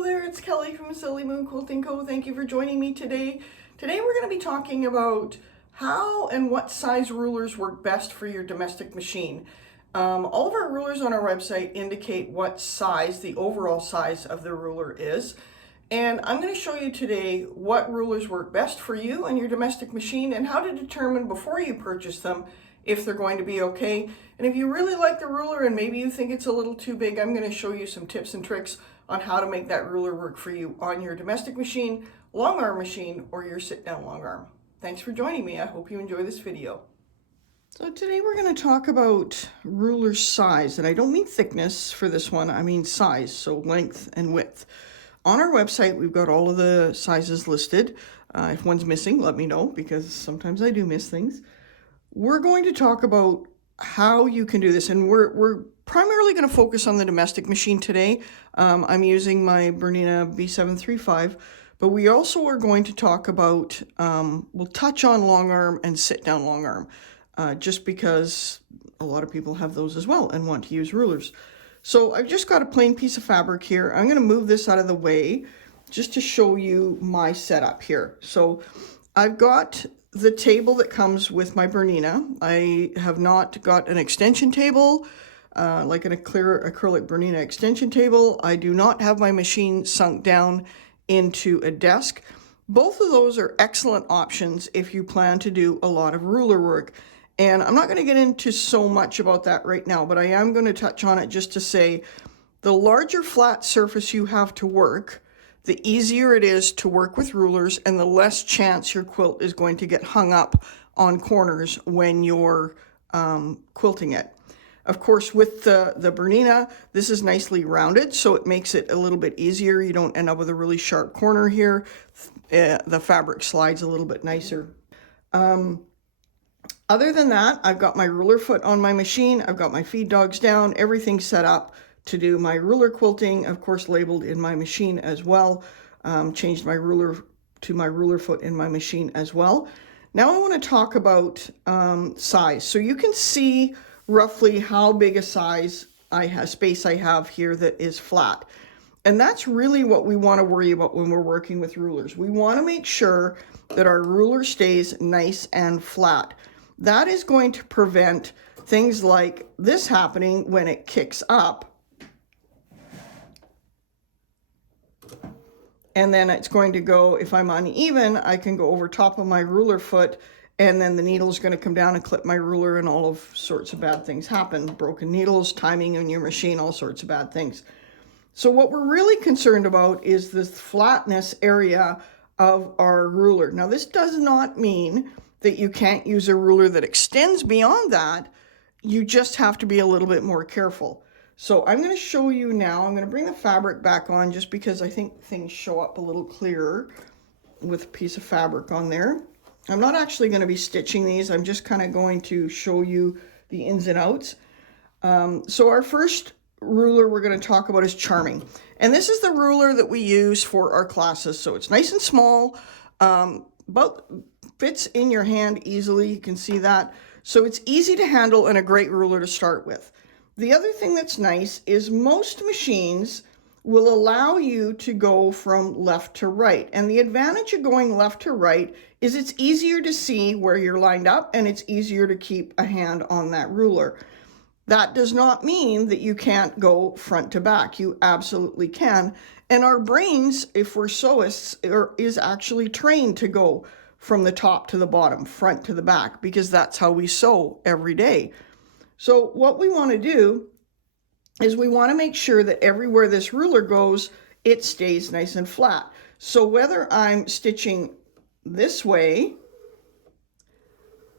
Hello there, it's Kelly from Silly Moon Quilting Co. Thank you for joining me today. Today we're going to be talking about how and what size rulers work best for your domestic machine. All of our rulers on our website indicate what size, the overall size of the ruler is. And I'm going to show you today what rulers work best for you and your domestic machine and how to determine before you purchase them if they're going to be okay. And if you really like the ruler and maybe you think it's a little too big, I'm going to show you some tips and tricks on how to make that ruler work for you on your domestic machine, long arm machine, or your sit down long arm. Thanks for joining me. I hope you enjoy this video. So today we're going to talk about ruler size, and I don't mean thickness for this one, I mean size, so length and width. On our website, we've got all of the sizes listed. If one's missing, let me know, because sometimes I do miss things. We're going to talk about how you can do this, and we're primarily going to focus on the domestic machine today. I'm using my BERNINA B735, but we also are going to talk about, we'll touch on long arm and sit down long arm, just because a lot of people have those as well and want to use rulers. So I've just got a plain piece of fabric here. I'm going to move this out of the way just to show you my setup here. So I've got the table that comes with my BERNINA. I have not got an extension table, like a clear acrylic BERNINA extension table. I do not have my machine sunk down into a desk. Both of those are excellent options if you plan to do a lot of ruler work. And I'm not going to get into so much about that right now, but I am going to touch on it just to say the larger flat surface you have to work, the easier it is to work with rulers and the less chance your quilt is going to get hung up on corners when you're quilting it. Of course, with the BERNINA, this is nicely rounded, so it makes it a little bit easier. You don't end up with a really sharp corner here. The fabric slides a little bit nicer. Other than that, I've got my ruler foot on my machine. I've got my feed dogs down, everything set up to do my ruler quilting, of course labeled in my machine as well. Changed my ruler to my ruler foot in my machine as well. Now I want to talk about size. So you can see roughly how big a space I have here that is flat. And that's really what we want to worry about when we're working with rulers. We want to make sure that our ruler stays nice and flat. That is going to prevent things like this happening when it kicks up. And then it's going to go, if I'm uneven, I can go over top of my ruler foot, and then the needle is going to come down and clip my ruler, and all of sorts of bad things happen. Broken needles, timing in your machine, all sorts of bad things. So what we're really concerned about is this flatness area of our ruler. Now this does not mean that you can't use a ruler that extends beyond that. You just have to be a little bit more careful. So I'm going to show you now. I'm going to bring the fabric back on just because I think things show up a little clearer with a piece of fabric on there. I'm not actually going to be stitching these. I'm just kind of going to show you the ins and outs. So our first ruler we're going to talk about is Charming. And this is the ruler that we use for our classes. So it's nice and small, but fits in your hand easily. You can see that. So it's easy to handle and a great ruler to start with. The other thing that's nice is most machines will allow you to go from left to right. And the advantage of going left to right is it's easier to see where you're lined up and it's easier to keep a hand on that ruler. That does not mean that you can't go front to back. You absolutely can. And our brains, if we're sewists, is actually trained to go from the top to the bottom, front to the back, because that's how we sew every day. So what we want to do is we want to make sure that everywhere this ruler goes, it stays nice and flat. So whether I'm stitching this way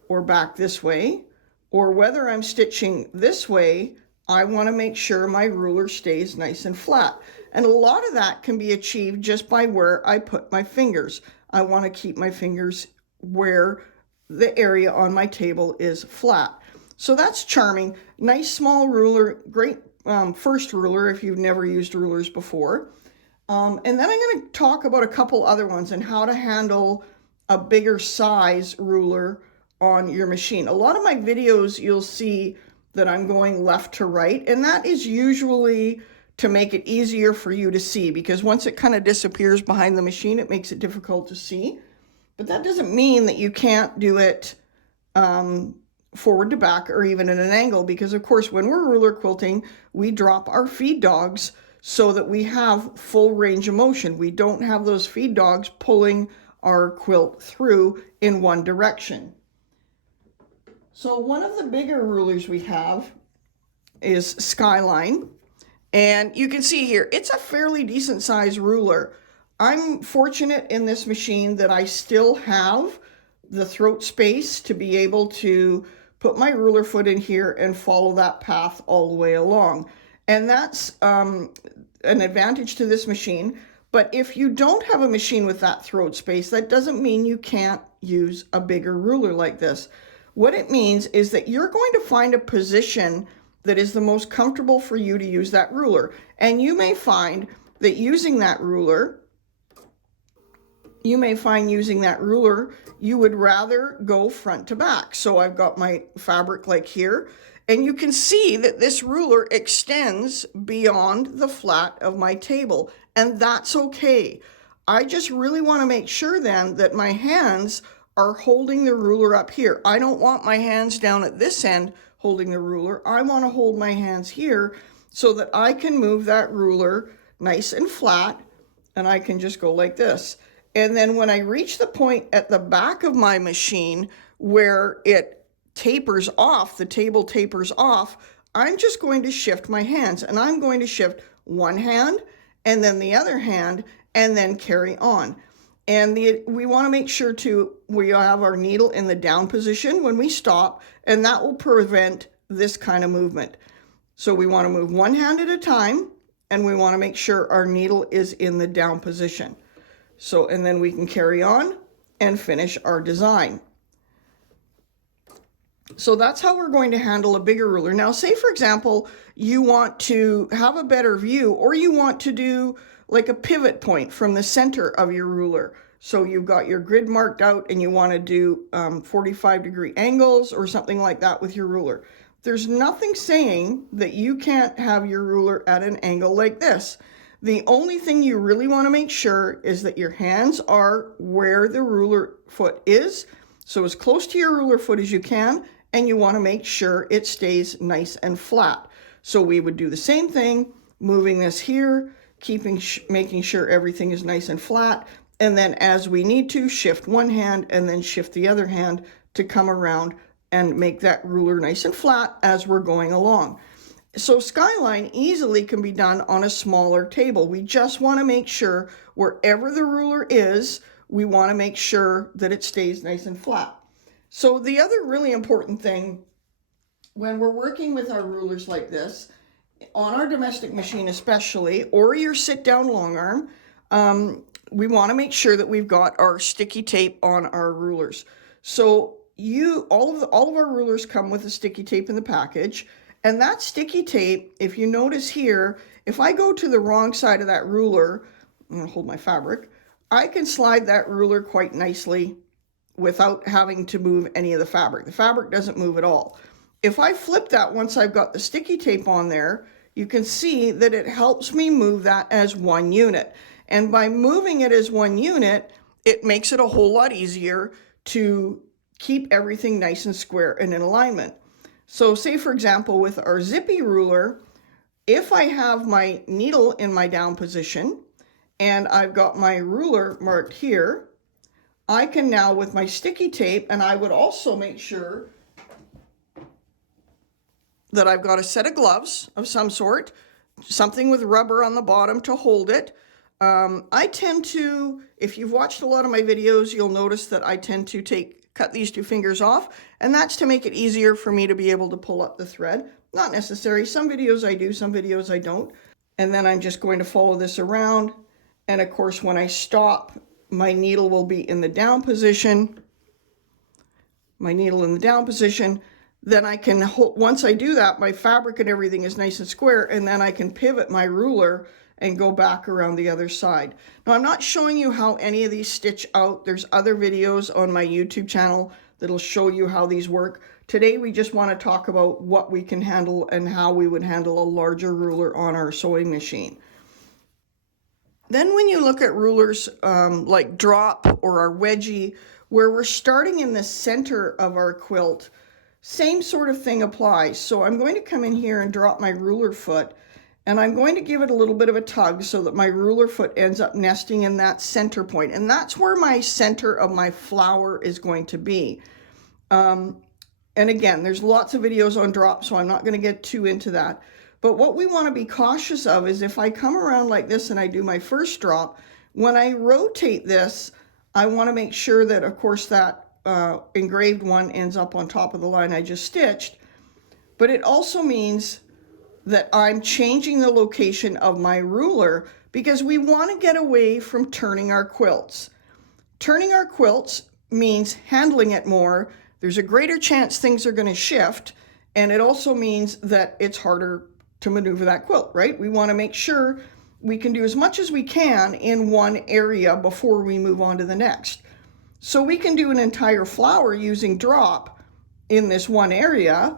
or back this way, or whether I'm stitching this way, I want to make sure my ruler stays nice and flat. And a lot of that can be achieved just by where I put my fingers. I want to keep my fingers where the area on my table is flat. So that's Charming. Nice small ruler, great first ruler if you've never used rulers before. And then I'm going to talk about a couple other ones and how to handle a bigger size ruler on your machine. A lot of my videos you'll see that I'm going left to right, and that is usually to make it easier for you to see, because once it kind of disappears behind the machine, it makes it difficult to see. But that doesn't mean that you can't do it forward to back or even at an angle, because of course when we're ruler quilting, we drop our feed dogs so that we have full range of motion. We don't have those feed dogs pulling our quilt through in one direction. So one of the bigger rulers we have is Skyline. And you can see here, it's a fairly decent size ruler. I'm fortunate in this machine that I still have the throat space to be able to put my ruler foot in here and follow that path all the way along. And that's an advantage to this machine. But if you don't have a machine with that throat space, that doesn't mean you can't use a bigger ruler like this. What it means is that you're going to find a position that is the most comfortable for you to use that ruler. And you may find that using that ruler, you would rather go front to back. So I've got my fabric like here, and you can see that this ruler extends beyond the flat of my table, and that's okay. I just really want to make sure then that my hands are holding the ruler up here. I don't want my hands down at this end holding the ruler. I want to hold my hands here so that I can move that ruler nice and flat, and I can just go like this. And then when I reach the point at the back of my machine where it tapers off, the table tapers off, I'm just going to shift my hands, and I'm going to shift one hand and then the other hand and then carry on. And we want to make sure we have our needle in the down position when we stop, and that will prevent this kind of movement. So we want to move one hand at a time, and we want to make sure our needle is in the down position. So, and then we can carry on and finish our design. So that's how we're going to handle a bigger ruler. Now, say for example, you want to have a better view, or you want to do like a pivot point from the center of your ruler. So you've got your grid marked out and you want to do 45-degree angles or something like that with your ruler. There's nothing saying that you can't have your ruler at an angle like this. The only thing you really want to make sure is that your hands are where the ruler foot is, so as close to your ruler foot as you can, and you want to make sure it stays nice and flat. So we would do the same thing, moving this here, making sure everything is nice and flat, and then as we need to, shift one hand and then shift the other hand to come around and make that ruler nice and flat as we're going along. So Skyline easily can be done on a smaller table. We just want to make sure wherever the ruler is, we want to make sure that it stays nice and flat. So the other really important thing when we're working with our rulers like this, on our domestic machine especially, or your sit-down long arm, we want to make sure that we've got our sticky tape on our rulers. So all of our rulers come with a sticky tape in the package. And that sticky tape, if you notice here, if I go to the wrong side of that ruler, I'm going to hold my fabric, I can slide that ruler quite nicely without having to move any of the fabric. The fabric doesn't move at all. If I flip that once I've got the sticky tape on there, you can see that it helps me move that as one unit. And by moving it as one unit, it makes it a whole lot easier to keep everything nice and square and in alignment. So say for example with our zippy ruler, if I have my needle in my down position and I've got my ruler marked here, I can now with my sticky tape, and I would also make sure that I've got a set of gloves of some sort, something with rubber on the bottom to hold it. I tend to, if you've watched a lot of my videos, you'll notice that I tend to cut these two fingers off, and that's to make it easier for me to be able to pull up the thread. Not necessary. Some videos I do, some videos I don't. And then I'm just going to follow this around. And of course, when I stop, my needle will be in the down position. My needle in the down position. Then I can, once I do that, my fabric and everything is nice and square, and then I can pivot my ruler and go back around the other side. Now, I'm not showing you how any of these stitch out. There's other videos on my YouTube channel that'll show you how these work. Today we just want to talk about what we can handle and how we would handle a larger ruler on our sewing machine. Then when you look at rulers like drop or our wedgie, where we're starting in the center of our quilt, same sort of thing applies. So I'm going to come in here and drop my ruler foot, and I'm going to give it a little bit of a tug so that my ruler foot ends up nesting in that center point. And that's where my center of my flower is going to be. And again, there's lots of videos on drop, so I'm not going to get too into that. But what we want to be cautious of is if I come around like this and I do my first drop, when I rotate this, I want to make sure that, of course, that engraved one ends up on top of the line I just stitched. But it also means that I'm changing the location of my ruler because we want to get away from turning our quilts. Turning our quilts means handling it more. There's a greater chance things are going to shift, and it also means that it's harder to maneuver that quilt, right? We want to make sure we can do as much as we can in one area before we move on to the next. So we can do an entire flower using drop in this one area.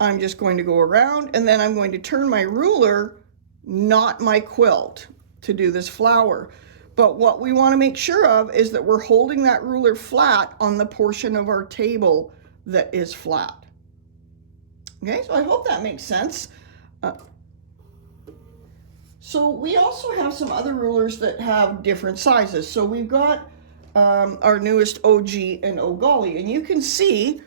I'm just going to go around, and then I'm going to turn my ruler, not my quilt, to do this flower. But what we want to make sure of is that we're holding that ruler flat on the portion of our table that is flat. Okay, so I hope that makes sense. So we also have some other rulers that have different sizes. So we've got our newest OG and Oh Golly, and you can see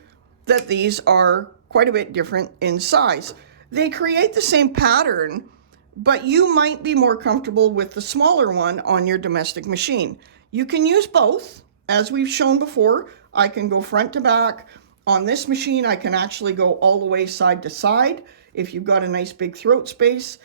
that these are quite a bit different in size. They create the same pattern, but you might be more comfortable with the smaller one on your domestic machine. You can use both, as we've shown before. I can go front to back. On this machine, I can actually go all the way side to side. If you've got a nice big throat space,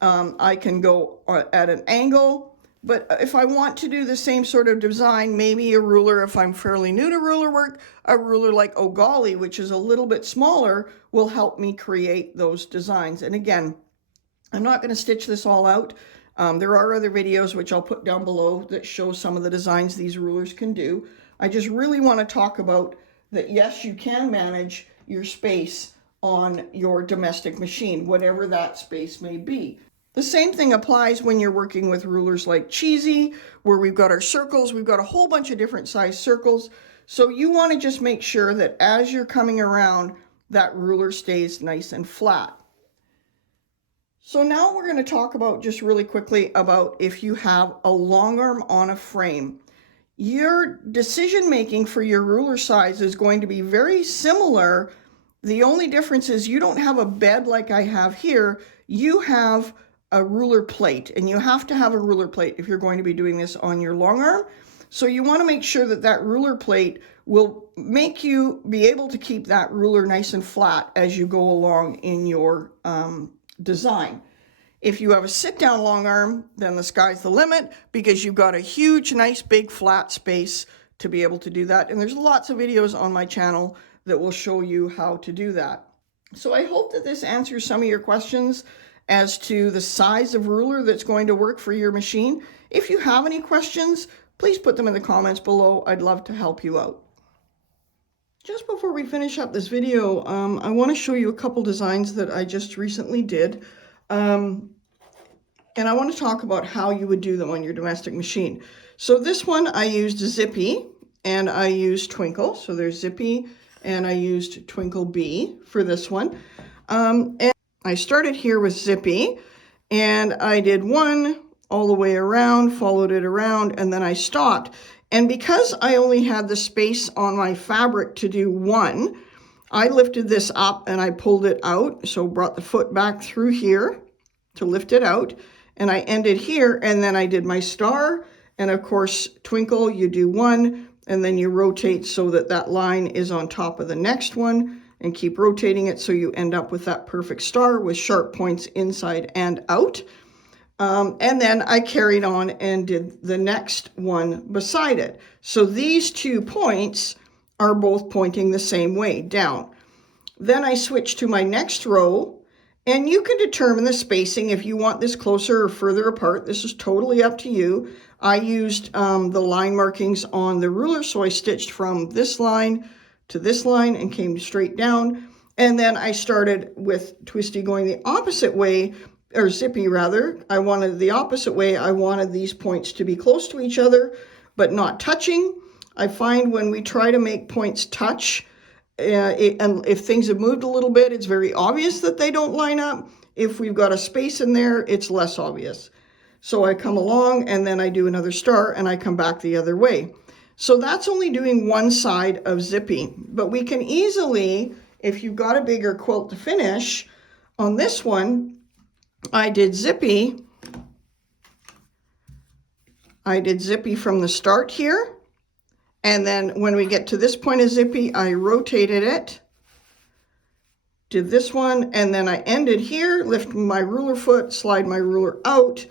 I can go at an angle. But if I want to do the same sort of design, maybe a ruler, if I'm fairly new to ruler work, a ruler like Oh Golly, which is a little bit smaller, will help me create those designs. And again, I'm not going to stitch this all out. There are other videos which I'll put down below that show some of the designs these rulers can do. I just really want to talk about that yes, you can manage your space on your domestic machine, whatever that space may be. The same thing applies when you're working with rulers like Cheesy, where we've got our circles, we've got a whole bunch of different size circles. So you want to just make sure that as you're coming around, that ruler stays nice and flat. So now we're going to talk about just really quickly about if you have a long arm on a frame. Your decision making for your ruler size is going to be very similar. The only difference is you don't have a bed like I have here. You have a ruler plate, and you have to have a ruler plate if you're going to be doing this on your long arm. So you want to make sure that that ruler plate will make you be able to keep that ruler nice and flat as you go along in your design. If you have a sit-down long arm, then the sky's the limit because you've got a huge, nice, big, flat space to be able to do that. And there's lots of videos on my channel that will show you how to do that. So I hope that this answers some of your questions as to the size of ruler that's going to work for your machine. If you have any questions, please put them in the comments below. I'd love to help you out. Just before we finish up this video, I want to show you a couple designs that I just recently did. And I want to talk about how you would do them on your domestic machine. So this one I used Zippy and I used Twinkle. So there's Zippy and I used Twinkle B for this one. And I started here with Zippy and I did one all the way around, followed it around, and then I stopped. And because I only had the space on my fabric to do one, I lifted this up and I pulled it out. So brought the foot back through here to lift it out. And I ended here, and then I did my star. And of course, Twinkle, you do one, and then you rotate so that that line is on top of the next one, and keep rotating it so you end up with that perfect star with sharp points inside and out. And then I carried on and did the next one beside it. So these 2 points are both pointing the same way, down. Then I switched to my next row, And you can determine the spacing if you want this closer or further apart. This is totally up to you. I used the line markings on the ruler, so I stitched from this line to this line and came straight down. And then I started with Twisty going the opposite way, or Zippy rather. I wanted the opposite way. I wanted these points to be close to each other, but not touching. I find when we try to make points touch, and if things have moved a little bit, it's very obvious that they don't line up. If we've got a space in there, it's less obvious. So I come along and then I do another star and I come back the other way. So that's only doing one side of Zippy, but we can easily, if you've got a bigger quilt to finish, on this one, I did Zippy from the start here. And then when we get to this point of Zippy, I rotated it, did this one, and then I ended here, lift my ruler foot, slide my ruler out,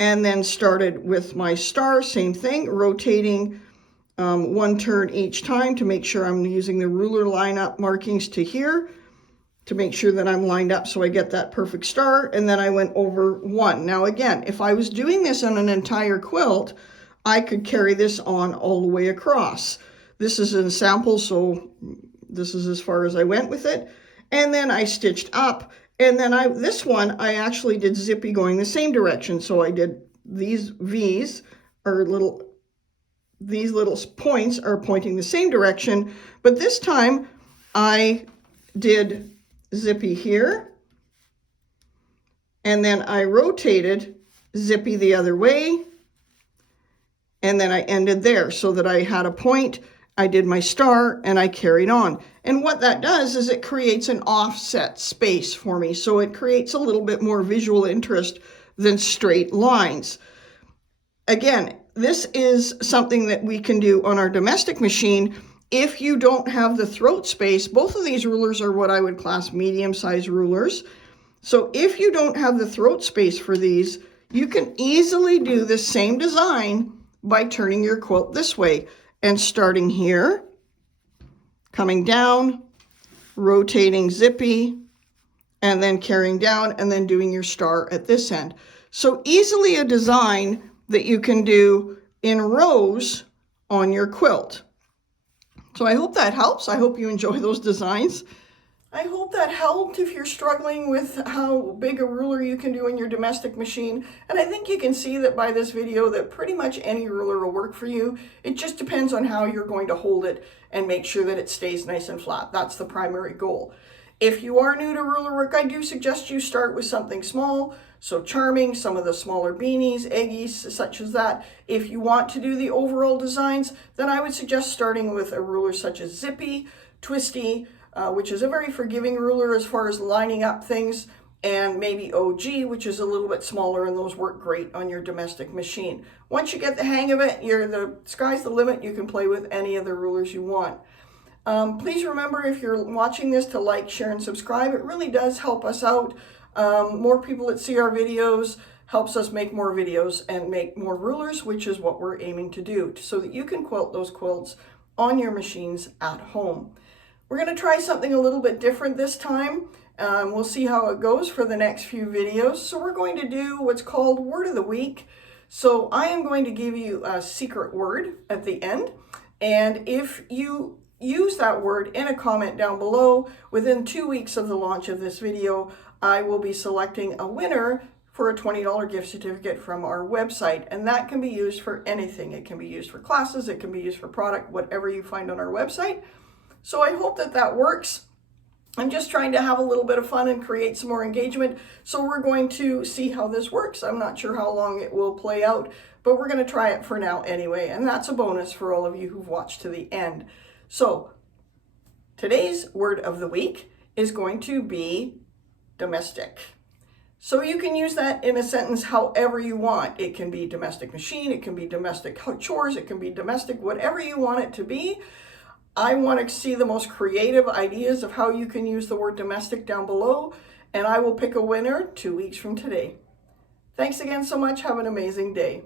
and then started with my star, same thing, rotating one turn each time to make sure I'm using the ruler line up markings to here, to make sure that I'm lined up so I get that perfect star, and then I went over one. Now again, if I was doing this on an entire quilt, I could carry this on all the way across. This is a sample, so this is as far as I went with it. And then I stitched up, and then this one, I actually did Zippy going the same direction. So I did these V's, or these little points are pointing the same direction, but this time I did Zippy here, and then I rotated Zippy the other way, and then I ended there so that I had a point, I did my star, and I carried on. And what that does is it creates an offset space for me, so it creates a little bit more visual interest than straight lines. Again, this is something that we can do on our domestic machine. If you don't have the throat space, both of these rulers are what I would class medium-sized rulers. So if you don't have the throat space for these, you can easily do the same design by turning your quilt this way and starting here, coming down, rotating Zippy, and then carrying down and then doing your star at this end. So easily a design that you can do in rows on your quilt. So I hope that helps. I hope you enjoy those designs. I hope that helped if you're struggling with how big a ruler you can do in your domestic machine. And I think you can see that by this video that pretty much any ruler will work for you. It just depends on how you're going to hold it and make sure that it stays nice and flat. That's the primary goal. If you are new to ruler work, I do suggest you start with something small. So Charming, some of the smaller beanies, eggies, such as that. If you want to do the overall designs, then I would suggest starting with a ruler such as Zippy, Twisty, which is a very forgiving ruler as far as lining up things, and maybe OG, which is a little bit smaller, and those work great on your domestic machine. Once you get the hang of it, the sky's the limit. You can play with any of the rulers you want. Please remember, if you're watching this, to like, share, and subscribe. It really does help us out. More people that see our videos helps us make more videos and make more rulers, which is what we're aiming to do, so that you can quilt those quilts on your machines at home. We're going to try something a little bit different this time. We'll see how it goes for the next few videos. So we're going to do what's called Word of the Week. So I am going to give you a secret word at the end. And if you use that word in a comment down below, within 2 weeks of the launch of this video, I will be selecting a winner for a $20 gift certificate from our website. And that can be used for anything. It can be used for classes, it can be used for product, whatever you find on our website. So I hope that that works. I'm just trying to have a little bit of fun and create some more engagement. So we're going to see how this works. I'm not sure how long it will play out, but we're going to try it for now anyway. And that's a bonus for all of you who've watched to the end. So today's word of the week is going to be domestic. So you can use that in a sentence however you want. It can be domestic machine, it can be domestic chores, it can be domestic, whatever you want it to be. I want to see the most creative ideas of how you can use the word domestic down below, and I will pick a winner 2 weeks from today. Thanks again so much. Have an amazing day.